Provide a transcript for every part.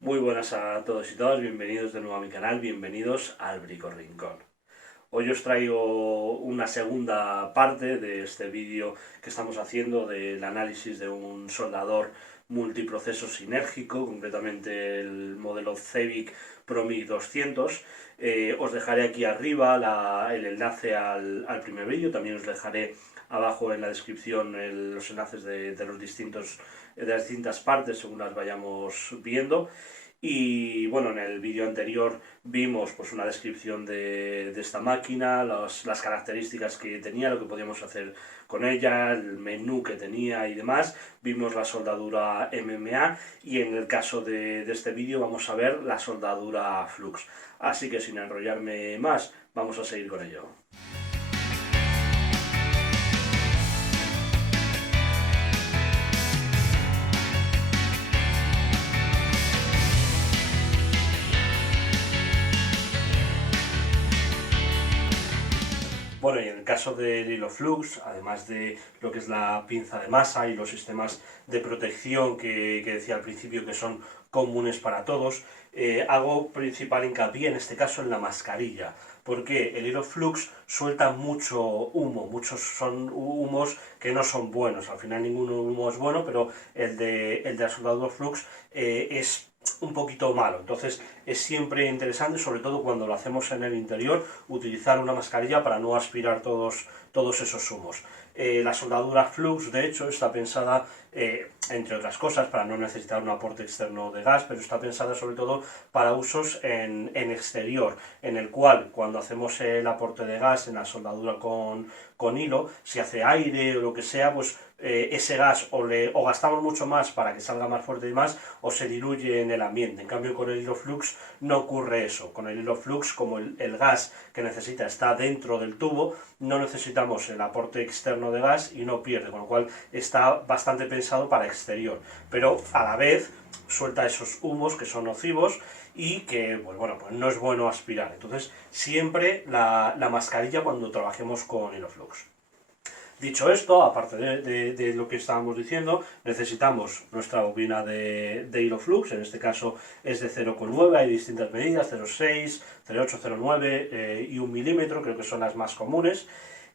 Muy buenas a todos y todas, bienvenidos de nuevo a mi canal, bienvenidos al Brico Rincón. Hoy os traigo una segunda parte de este vídeo que estamos haciendo del análisis de un soldador multiproceso sinérgico, concretamente el modelo Cevic ProMic 200. Os dejaré aquí arriba el enlace al primer vídeo, también os dejaré abajo en la descripción los enlaces de las distintas partes según las vayamos viendo. Y bueno, en el vídeo anterior vimos pues una descripción de esta máquina, las características que tenía, lo que podíamos hacer con ella, el menú que tenía y demás. Vimos la soldadura MMA y en el caso de este vídeo vamos a ver la soldadura Flux. Así que sin enrollarme más, vamos a seguir con ello. Bueno, y en el caso del hilo flux, además de lo que es la pinza de masa y los sistemas de protección que decía al principio que son comunes para todos, hago principal hincapié en este caso en la mascarilla, porque el hilo flux suelta mucho humo, muchos son humos que no son buenos, al final ningún humo es bueno, pero el de la soldadura flux es un poquito malo. Entonces es siempre interesante, sobre todo cuando lo hacemos en el interior, utilizar una mascarilla para no aspirar todos esos humos. La soldadura Flux, de hecho, está pensada, entre otras cosas, para no necesitar un aporte externo de gas, pero está pensada sobre todo para usos en exterior, en el cual cuando hacemos el aporte de gas en la soldadura con hilo, si hace aire o lo que sea, pues ese gas o gastamos mucho más para que salga más fuerte y más, o se diluye en el ambiente. En cambio, con el hilo flux no ocurre eso. Con el hilo flux, como el gas que necesita está dentro del tubo, no necesitamos el aporte externo de gas y no pierde, con lo cual está bastante pensado para exterior. Pero a la vez suelta esos humos que son nocivos y que pues bueno, pues no es bueno aspirar. Entonces, siempre la mascarilla cuando trabajemos con hilo flux. Dicho esto, aparte de lo que estábamos diciendo, necesitamos nuestra bobina de hilo flux, en este caso es de 0,9, hay distintas medidas, 0,6, 0,8, 0,9 y 1 milímetro, creo que son las más comunes.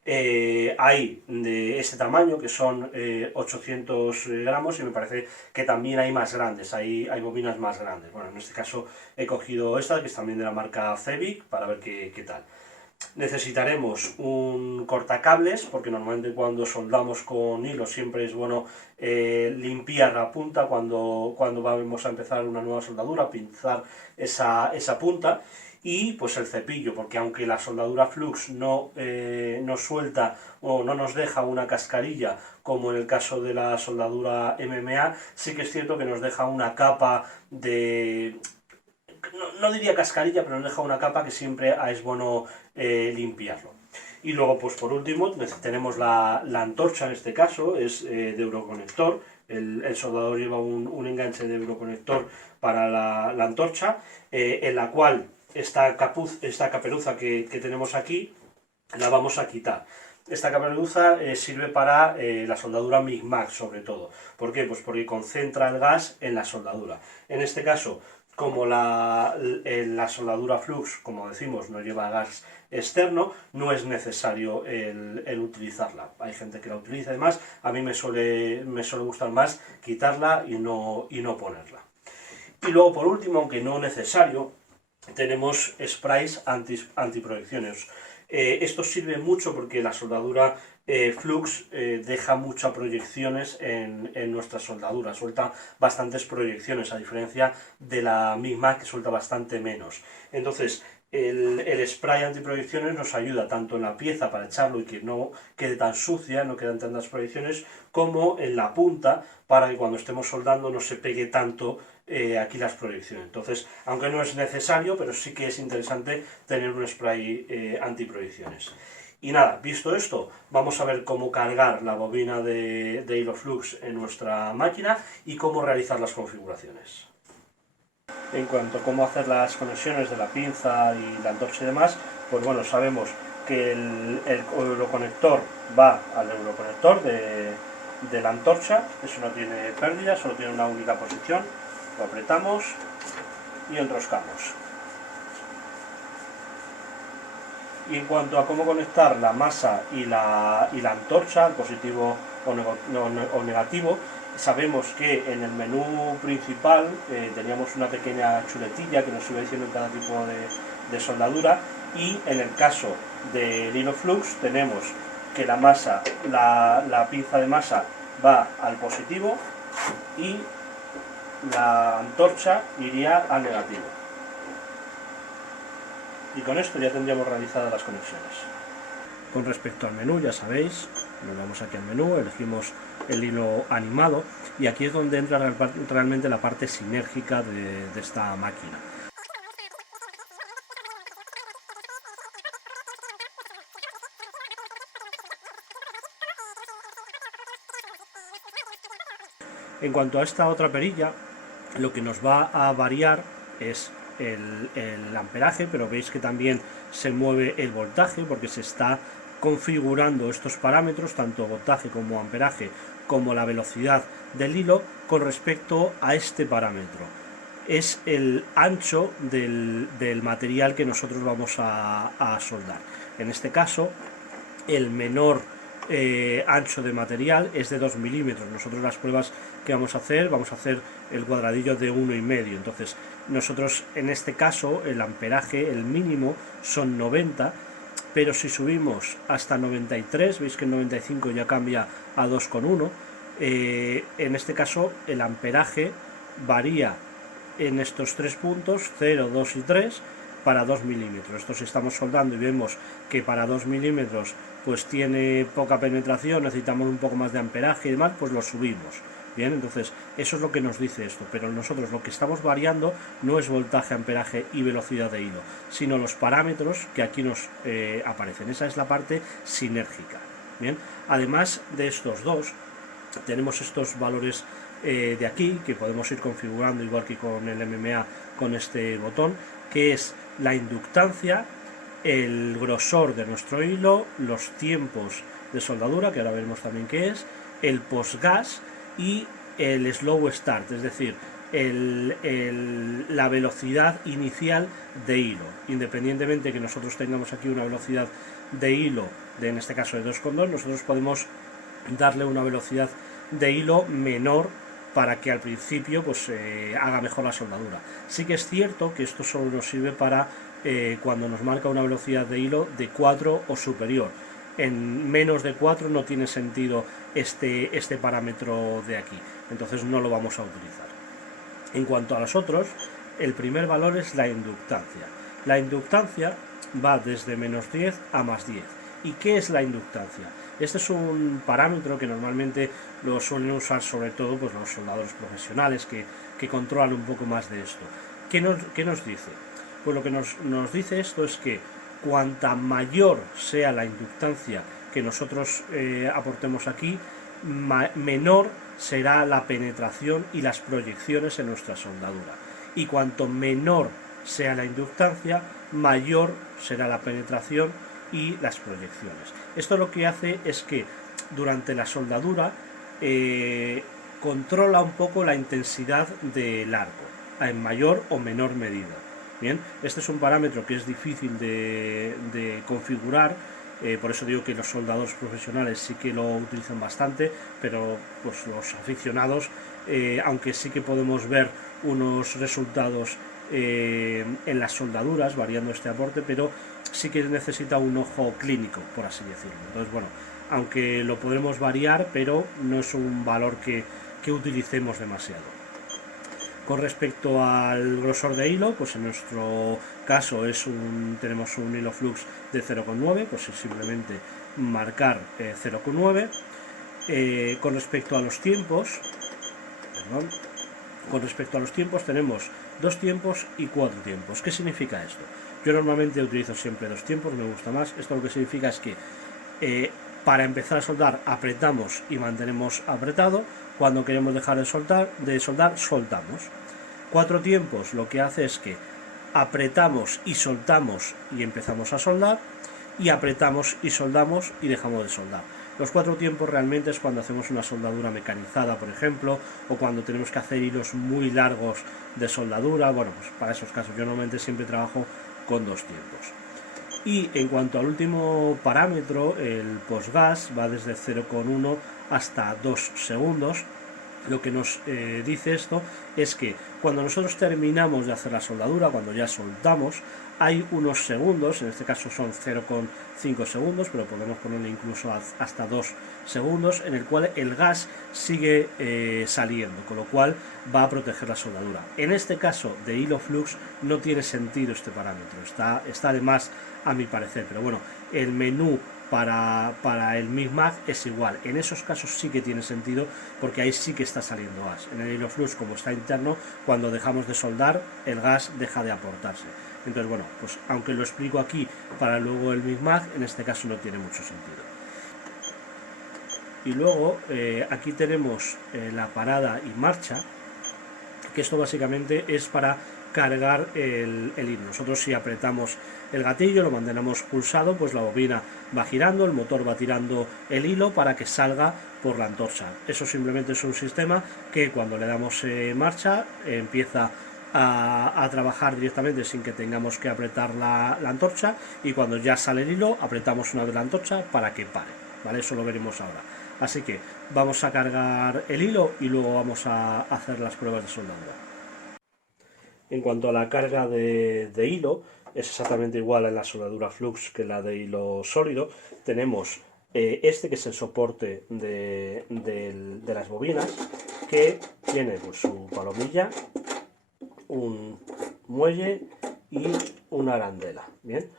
Hay de este tamaño que son 800 gramos y me parece que también hay más grandes, hay bobinas más grandes. Bueno, en este caso he cogido esta que es también de la marca Cevic para ver qué tal. Necesitaremos un cortacables, porque normalmente cuando soldamos con hilo siempre es bueno limpiar la punta cuando vamos a empezar una nueva soldadura, pinzar esa punta. Y pues el cepillo, porque aunque la soldadura flux no suelta o no nos deja una cascarilla, como en el caso de la soldadura MMA, sí que es cierto que nos deja una capa de, no diría cascarilla, pero nos deja una capa que siempre es bueno limpiarlo. Y luego, pues por último, tenemos la antorcha, en este caso, es de Euroconector. El soldador lleva un enganche de Euroconector para la antorcha, en la cual esta caperuza que tenemos aquí, la vamos a quitar. Esta caperuza sirve para la soldadura MIG-MAG sobre todo. ¿Por qué? Pues porque concentra el gas en la soldadura. En este caso, como la soldadura flux, como decimos, no lleva gas externo, no es necesario el utilizarla. Hay gente que la utiliza y demás, a mí me suele gustar más quitarla y no ponerla. Y luego, por último, aunque no necesario, tenemos sprays antiproyecciones. Esto sirve mucho porque la soldadura flux deja muchas proyecciones en nuestra soldadura, suelta bastantes proyecciones, a diferencia de la misma que suelta bastante menos. Entonces, el spray antiproyecciones nos ayuda tanto en la pieza para echarlo y que no quede tan sucia, no quedan tantas proyecciones, como en la punta para que cuando estemos soldando no se pegue tanto aquí las proyecciones. Entonces, aunque no es necesario, pero sí que es interesante tener un spray antiproyecciones. Y nada, visto esto, vamos a ver cómo cargar la bobina de hilo flux en nuestra máquina y cómo realizar las configuraciones. En cuanto a cómo hacer las conexiones de la pinza y la antorcha y demás, pues bueno, sabemos que el euroconector va al euroconector de la antorcha, eso no tiene pérdida, solo tiene una única posición. Lo apretamos y enroscamos. Y en cuanto a cómo conectar la masa y la antorcha, positivo o negativo, sabemos que en el menú principal teníamos una pequeña chuletilla que nos iba diciendo cada tipo de soldadura, y en el caso del hilo flux tenemos que la masa, la pinza de masa va al positivo y la antorcha iría al negativo. Y con esto ya tendríamos realizadas las conexiones. Con respecto al menú, ya sabéis, nos vamos aquí al menú, elegimos el hilo animado, y aquí es donde entra realmente la parte sinérgica de esta máquina. En cuanto a esta otra perilla, lo que nos va a variar es el amperaje, pero veis que también se mueve el voltaje porque se está configurando estos parámetros, tanto voltaje como amperaje, como la velocidad del hilo con respecto a este parámetro. Es el ancho del material que nosotros vamos a soldar. En este caso, el menor ancho de material es de 2 milímetros. Nosotros las pruebas que vamos a hacer el cuadradillo de 1,5. Entonces nosotros en este caso el amperaje, el mínimo, son 90, pero si subimos hasta 93, veis que el 95 ya cambia a 2,1, en este caso el amperaje varía en estos tres puntos, 0, 2 y 3, para 2 milímetros. Esto, si estamos soldando y vemos que para 2 milímetros pues tiene poca penetración, necesitamos un poco más de amperaje y demás, pues lo subimos. Bien, entonces eso es lo que nos dice esto, pero nosotros lo que estamos variando no es voltaje, amperaje y velocidad de hilo, sino los parámetros que aquí nos aparecen. Esa es la parte sinérgica. Bien, además de estos dos, tenemos estos valores de aquí que podemos ir configurando igual que con el MMA, con este botón, que es la inductancia, el grosor de nuestro hilo, los tiempos de soldadura, que ahora veremos también qué es, el postgas y el slow start, es decir, la velocidad inicial de hilo. Independientemente que nosotros tengamos aquí una velocidad de hilo, en este caso de 2,2, nosotros podemos darle una velocidad de hilo menor para que al principio pues haga mejor la soldadura. Sí que es cierto que esto solo nos sirve para cuando nos marca una velocidad de hilo de 4 o superior. En menos de 4 no tiene sentido este parámetro de aquí, entonces no lo vamos a utilizar. En cuanto a los otros, el primer valor es la inductancia. La inductancia va desde menos 10 a más 10. ¿Y qué es la inductancia? Este es un parámetro que normalmente lo suelen usar sobre todo pues, los soldadores profesionales que controlan un poco más de esto. ¿Qué nos dice? Pues lo que nos dice esto es que cuanta mayor sea la inductancia que nosotros aportemos aquí, menor será la penetración y las proyecciones en nuestra soldadura. Y cuanto menor sea la inductancia, mayor será la penetración y las proyecciones. Esto lo que hace es que durante la soldadura controla un poco la intensidad del arco, en mayor o menor medida. Bien, este es un parámetro que es difícil de configurar, por eso digo que los soldadores profesionales sí que lo utilizan bastante, pero pues los aficionados, aunque sí que podemos ver unos resultados en las soldaduras variando este aporte, pero sí que necesita un ojo clínico, por así decirlo. Entonces, bueno, aunque lo podremos variar, pero no es un valor que utilicemos demasiado. Con respecto al grosor de hilo, pues en nuestro caso tenemos un hilo flux de 0,9, pues es simplemente marcar 0,9. Con respecto a los tiempos, tenemos 2 tiempos y 4 tiempos. ¿Qué significa esto? Yo normalmente utilizo siempre 2 tiempos, me gusta más. Esto lo que significa es que para empezar a soldar apretamos y mantenemos apretado. Cuando queremos dejar de soldar, soltamos. 4 tiempos lo que hace es que apretamos y soltamos y empezamos a soldar, y apretamos y soldamos y dejamos de soldar. Los 4 tiempos realmente es cuando hacemos una soldadura mecanizada, por ejemplo, o cuando tenemos que hacer hilos muy largos de soldadura. Bueno, pues para esos casos yo normalmente siempre trabajo con 2 tiempos. Y en cuanto al último parámetro, el postgas va desde 0,1 hasta 2 segundos. Lo que nos dice esto es que cuando nosotros terminamos de hacer la soldadura, cuando ya soldamos, hay unos segundos, en este caso son 0,5 segundos, pero podemos ponerle incluso hasta 2 segundos, en el cual el gas sigue saliendo, con lo cual va a proteger la soldadura. En este caso de hilo flux no tiene sentido este parámetro, está de más a mi parecer, pero bueno, el menú para el MIG-MAG es igual. En esos casos sí que tiene sentido porque ahí sí que está saliendo gas. En el hilo flux, como está interno, cuando dejamos de soldar, el gas deja de aportarse. Entonces, bueno, pues aunque lo explico aquí para luego el MIG-MAG, en este caso no tiene mucho sentido. Y luego aquí tenemos la parada y marcha, que esto básicamente es para cargar el hilo. Nosotros si apretamos el gatillo, lo mantenemos pulsado, pues la bobina va girando, el motor va tirando el hilo para que salga por la antorcha. Eso simplemente es un sistema que cuando le damos marcha empieza a trabajar directamente sin que tengamos que apretar la antorcha, y cuando ya sale el hilo apretamos una vez la antorcha para que pare, ¿vale? Eso lo veremos ahora. Así que vamos a cargar el hilo y luego vamos a hacer las pruebas de soldadura. En cuanto a la carga de hilo, es exactamente igual en la soldadura flux que la de hilo sólido. Tenemos este que es el soporte de las bobinas, que tiene pues, su palomilla, un muelle y una arandela. Bien.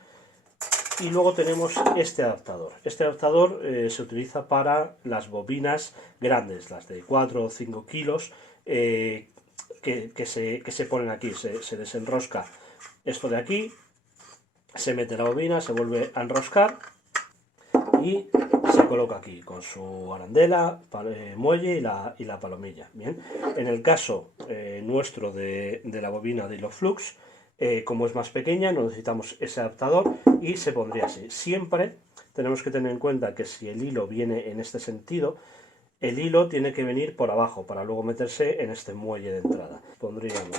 Y luego tenemos este adaptador. Este adaptador se utiliza para las bobinas grandes, las de 4 o 5 kilos, que se ponen aquí. Se desenrosca esto de aquí, se mete la bobina, se vuelve a enroscar y se coloca aquí con su arandela, muelle y la palomilla. Bien. En el caso nuestro de la bobina de hilo flux, como es más pequeña, no necesitamos ese adaptador y se pondría así. Siempre tenemos que tener en cuenta que si el hilo viene en este sentido, el hilo tiene que venir por abajo para luego meterse en este muelle de entrada. Pondríamos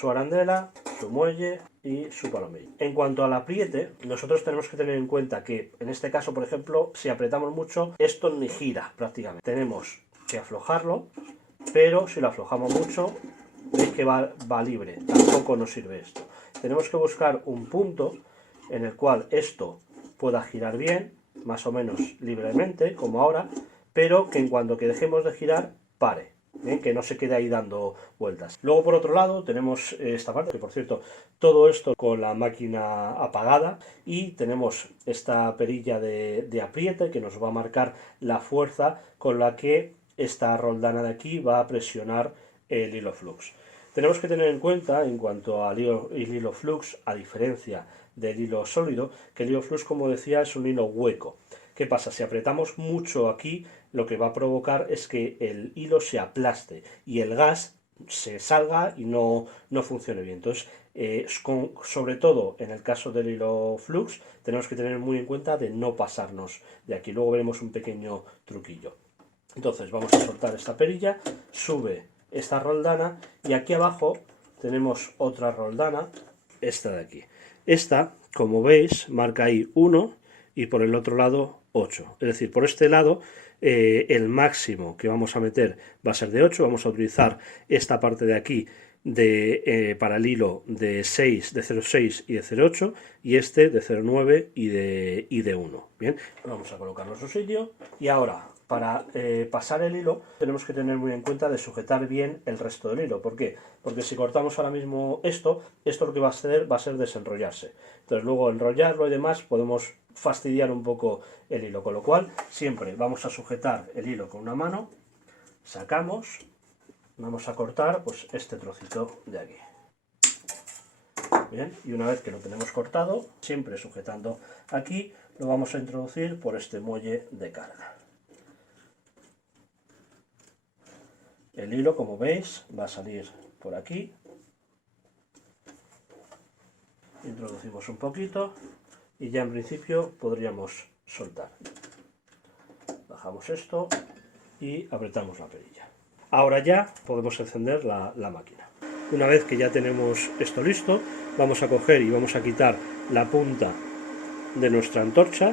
su arandela, su muelle y su palomilla. En cuanto al apriete, nosotros tenemos que tener en cuenta que en este caso, por ejemplo, si apretamos mucho, esto ni gira prácticamente. Tenemos que aflojarlo, pero si lo aflojamos mucho, veis que va libre, tampoco nos sirve esto. Tenemos que buscar un punto en el cual esto pueda girar bien, más o menos libremente, como ahora, pero que en cuanto que dejemos de girar, pare. ¿Bien? Que no se quede ahí dando vueltas. Luego por otro lado tenemos esta parte, que por cierto, todo esto con la máquina apagada, y tenemos esta perilla de apriete que nos va a marcar la fuerza con la que esta roldana de aquí va a presionar el hilo flux. Tenemos que tener en cuenta, en cuanto al hilo flux, a diferencia del hilo sólido, que el hilo flux, como decía, es un hilo hueco. ¿Qué pasa? Si apretamos mucho aquí, lo que va a provocar es que el hilo se aplaste y el gas se salga y no funcione bien. Entonces, sobre todo en el caso del hilo flux, tenemos que tener muy en cuenta de no pasarnos de aquí. Luego veremos un pequeño truquillo. Entonces vamos a soltar esta perilla, sube esta roldana y aquí abajo tenemos otra roldana, esta de aquí. Esta, como veis, marca ahí 1 y por el otro lado 8. Es decir, por este lado el máximo que vamos a meter va a ser de 8. Vamos a utilizar esta parte de aquí para el hilo de 6, de 0,6 y de 0,8, y este de 0,9 y de 1. Bien, vamos a colocarlo en su sitio. Y ahora, para pasar el hilo, tenemos que tener muy en cuenta de sujetar bien el resto del hilo. ¿Por qué? Porque si cortamos ahora mismo esto lo que va a ser desenrollarse. Entonces luego enrollarlo y demás podemos fastidiar un poco el hilo, con lo cual siempre vamos a sujetar el hilo con una mano, sacamos, vamos a cortar pues este trocito de aquí. Bien, y una vez que lo tenemos cortado, siempre sujetando aquí, lo vamos a introducir por este muelle de carga. El hilo, como veis, va a salir por aquí. Introducimos un poquito y ya en principio podríamos soltar. Bajamos esto y apretamos la perilla. Ahora ya podemos encender la máquina. Una vez que ya tenemos esto listo, vamos a coger y vamos a quitar la punta de nuestra antorcha,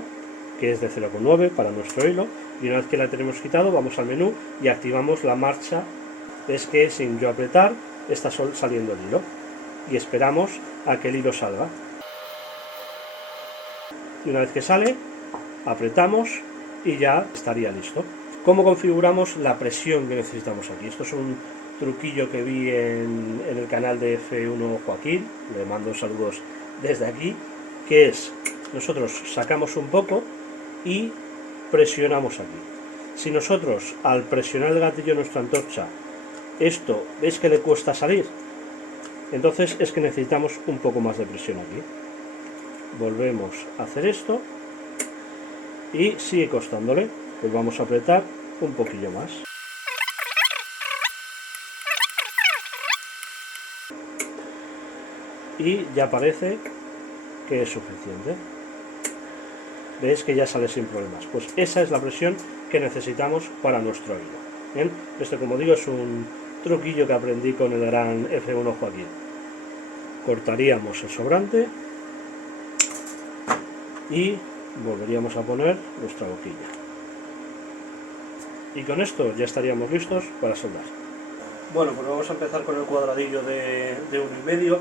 que es de 0,9 para nuestro hilo, y una vez que la tenemos quitado, vamos al menú y activamos la marcha. Es que sin yo apretar está saliendo el hilo y esperamos a que el hilo salga. Y una vez que sale, apretamos y ya estaría listo. ¿Cómo configuramos la presión que necesitamos aquí? Esto es un truquillo que vi en el canal de F1 Joaquín, le mando saludos desde aquí, que es, nosotros sacamos un poco y presionamos aquí. Si nosotros al presionar el gatillo de nuestra antorcha, esto, ¿veis que le cuesta salir? Entonces es que necesitamos un poco más de presión aquí. Volvemos a hacer esto y sigue costándole, pues vamos a apretar un poquillo más. Y ya parece que es suficiente. Veis que ya sale sin problemas. Pues esa es la presión que necesitamos para nuestro hilo. Bien, esto, como digo, es un truquillo que aprendí con el gran F1 Joaquín. Cortaríamos el sobrante y volveríamos a poner nuestra boquilla. Y con esto ya estaríamos listos para soldar. Bueno, pues vamos a empezar con el cuadradillo de 1,5.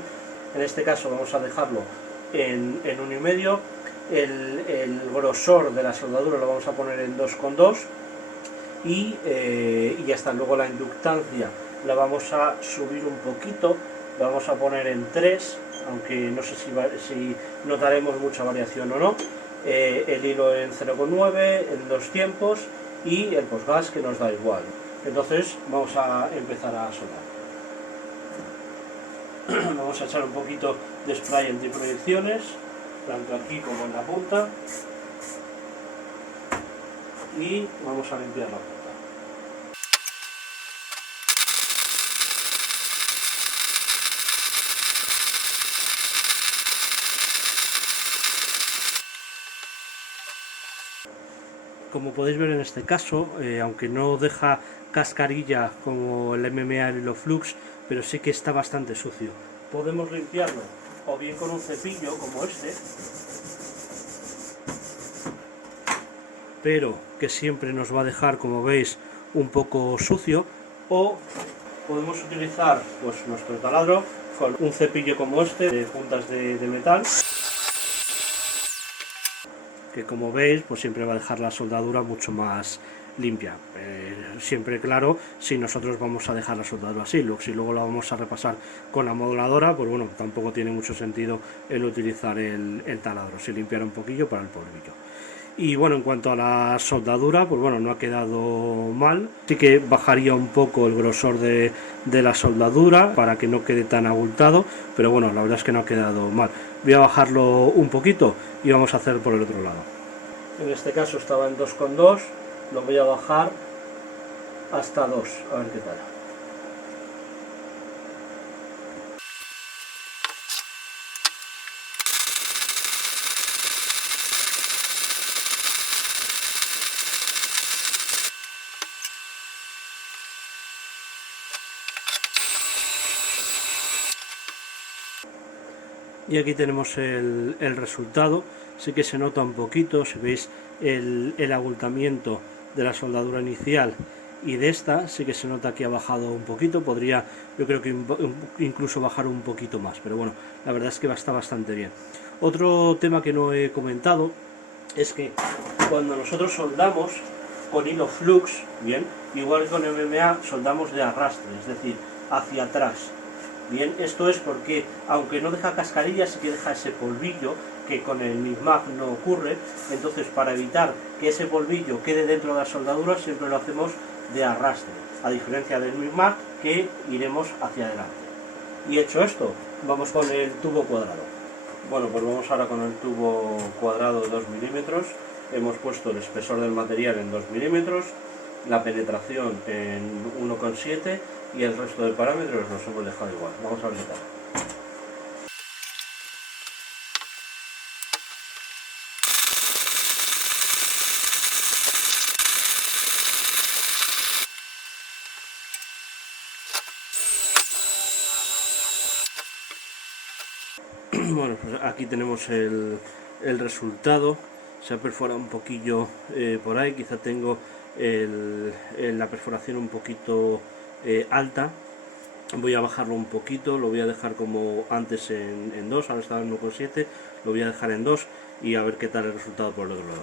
En este caso vamos a dejarlo en 1,5. El grosor de la soldadura lo vamos a poner en 2,2 y ya está. Luego la inductancia la vamos a subir un poquito, la vamos a poner en 3, aunque no sé si notaremos mucha variación o no. El hilo en 0,9, en 2 tiempos y el postgas, que nos da igual. Entonces vamos a empezar a soldar. Vamos a echar un poquito de spray antiproyecciones, tanto aquí como en la punta, y vamos a limpiar la punta. Como podéis ver en este caso, aunque no deja cascarilla como el MMA Hilo Flux, pero sí que está bastante sucio. Podemos limpiarlo o bien con un cepillo como este, pero que siempre nos va a dejar, como veis, un poco sucio, o podemos utilizar pues nuestro taladro con un cepillo como este de puntas de metal, que como veis pues siempre va a dejar la soldadura mucho más limpia. Siempre, claro, si nosotros vamos a dejar la soldadura así, si luego la vamos a repasar con la moduladora, pues bueno, tampoco tiene mucho sentido el utilizar el taladro, se limpiará un poquillo para el polvillo. Y bueno, en cuanto a la soldadura, pues bueno, no ha quedado mal. Sí que bajaría un poco el grosor de la soldadura para que no quede tan abultado, pero bueno, la verdad es que no ha quedado mal. Voy a bajarlo un poquito y vamos a hacer por el otro lado. En este caso estaba en 2,2, lo voy a bajar hasta 2, a ver qué tal. Y aquí tenemos el resultado. Sí que se nota un poquito, si veis el abultamiento de la soldadura inicial y de esta, sí que se nota que ha bajado un poquito. Podría, yo creo que incluso bajar un poquito más, pero bueno, la verdad es que está bastante bien. Otro tema que no he comentado es que cuando nosotros soldamos con hilo flux, bien, igual que con MMA, soldamos de arrastre, es decir, hacia atrás. Bien, esto es porque, aunque no deja cascarilla, sí que deja ese polvillo que con el MIG-MAG no ocurre. Entonces, para evitar que ese polvillo quede dentro de la soldadura, siempre lo hacemos de arrastre, a diferencia del MIG-MAG, que iremos hacia adelante. Y hecho esto, vamos con el tubo cuadrado. Bueno, pues vamos ahora con el tubo cuadrado de 2 milímetros. Hemos puesto el espesor del material en 2 milímetros, la penetración en 1,7 y el resto de parámetros los hemos dejado igual. Vamos a ver qué tal. Bueno, pues aquí tenemos el resultado. Se ha perforado un poquillo por ahí, quizá tengo la perforación un poquito alta. Voy a bajarlo un poquito, lo voy a dejar como antes en 2, ahora estaba en 1,7, lo voy a dejar en 2 y a ver qué tal el resultado por el otro lado.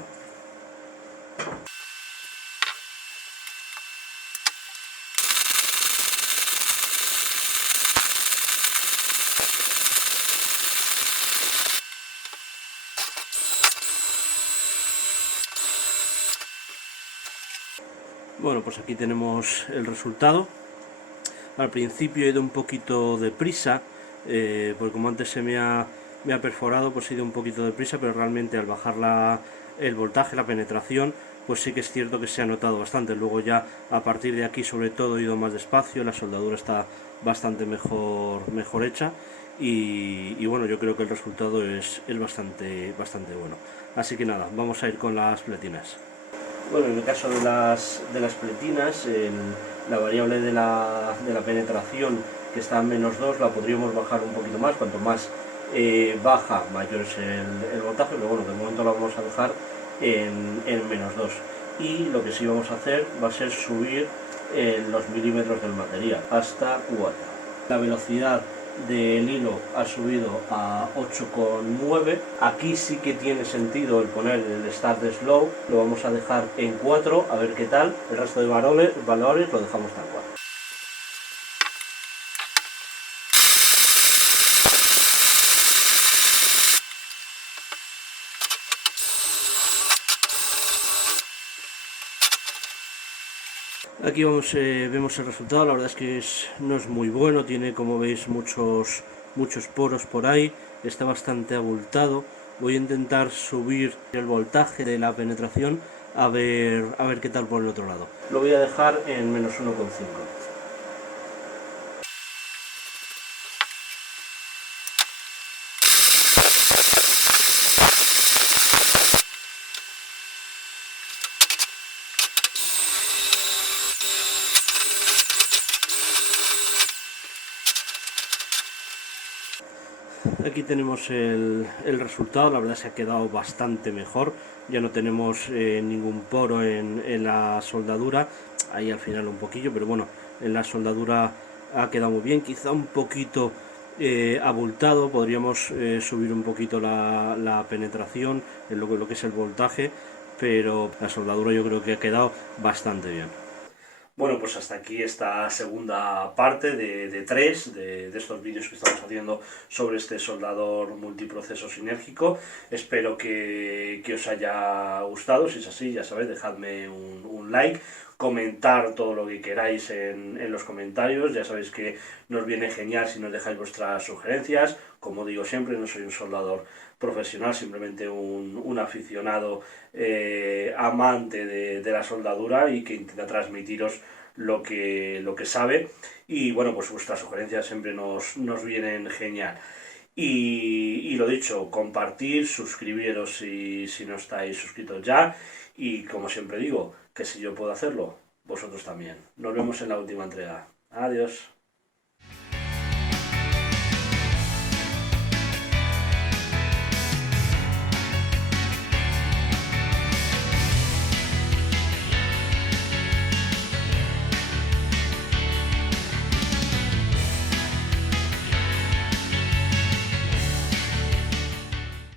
Bueno, pues aquí tenemos el resultado. Al principio he ido un poquito deprisa, porque como antes me ha perforado, pues he ido un poquito deprisa, pero realmente al bajar el voltaje, la penetración, pues sí que es cierto que se ha notado bastante. Luego ya a partir de aquí sobre todo he ido más despacio, la soldadura está bastante mejor hecha y bueno, yo creo que el resultado es bastante bueno. Así que nada, vamos a ir con las pletinas. Bueno, en el caso de las pletinas, la variable de la penetración, que está en -2, la podríamos bajar un poquito más. Cuanto más baja, mayor es el voltaje, pero bueno, de momento la vamos a dejar en -2. Y lo que sí vamos a hacer va a ser subir los milímetros del material hasta 4. La velocidad del hilo ha subido a 8,9. Aquí sí que tiene sentido el poner el start slow, lo vamos a dejar en 4, a ver qué tal. El resto de valores lo dejamos tal cual. Aquí vemos el resultado. La verdad es que no es muy bueno, tiene, como veis, muchos poros por ahí, está bastante abultado. Voy a intentar subir el voltaje de la penetración a ver qué tal por el otro lado. Lo voy a dejar en -1,5. Aquí tenemos el resultado. La verdad es que ha quedado bastante mejor, ya no tenemos ningún poro en la soldadura, ahí al final un poquillo, pero bueno, en la soldadura ha quedado muy bien, quizá un poquito abultado, podríamos subir un poquito la penetración en lo que es el voltaje, pero la soldadura yo creo que ha quedado bastante bien. Bueno, pues hasta aquí esta segunda parte de 3 de estos vídeos que estamos haciendo sobre este soldador multiproceso sinérgico. Espero que os haya gustado. Si es así, ya sabéis, dejadme un like, comentar todo lo que queráis en los comentarios. Ya sabéis que nos viene genial si nos dejáis vuestras sugerencias. Como digo siempre, no soy un soldador profesional, simplemente un aficionado amante de la soldadura y que intenta transmitiros lo que sabe. Y bueno, pues vuestras sugerencias siempre nos vienen genial. Y lo dicho, compartir, suscribiros si no estáis suscritos ya. Y como siempre digo, que si yo puedo hacerlo, vosotros también. Nos vemos en la última entrega. Adiós.